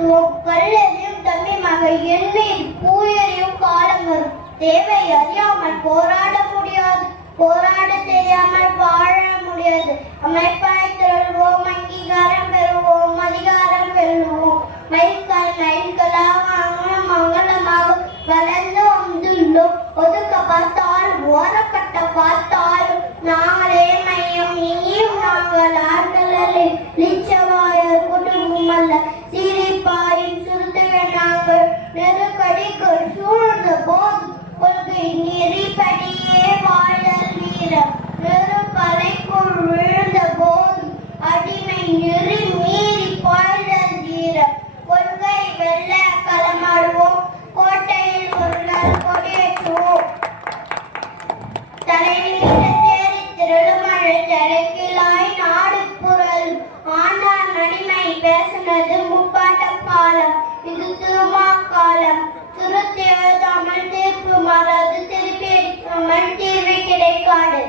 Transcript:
செலுத்துவோம். கல்லெறியும் தமிழ் எண்ணெய் பூயறியும் காலம் வரும். தேவை அறியாமல் போராட முடியாது, போராட தெரியாமல் வாழ முடியாது. அமைப்பாய் திரள்வோம், அங்கீகாரம் பெறுவோம், அதிகாரம் வெல்லுவோம். மைல்களாக மங்களமாக வளர்ந்து வந்துள்ளோம். ஒதுக்க பார்த்தால் ஓரப்பட்ட பார்த்தால் நாங்களே மையம். இனியும் நாங்கள் ஆண்களே லிச்சவாயர் குடும்பம் அல்ல. சிரிப்பாயின் சுருத்துக நாங்கள் நெருக்கடிகள் சூழ்ந்த போது கொள்கை நெறிப்படியே வாழல் வீரம். நெருக்கலைக்குள் விழுந்த போது அடிமை நெறி மீறி பாய்தல் வீரம். கொள்கை வெல்ல களமாடுவோம், கோட்டையில் ஒரு நாள் கொடியேற்றுவோம். தலைநீர சேரி திருமழை தலைக்கிலாய் நாடு புரள். ஆண்டான் அடிமை பேசுனது முப்பாட்ட காலம், இது திருமாக்காலம். திருத்தி எழுதாமல் தீர்ப்பு மாறாது, திருப்பி தீர்வு கிடைக்காது.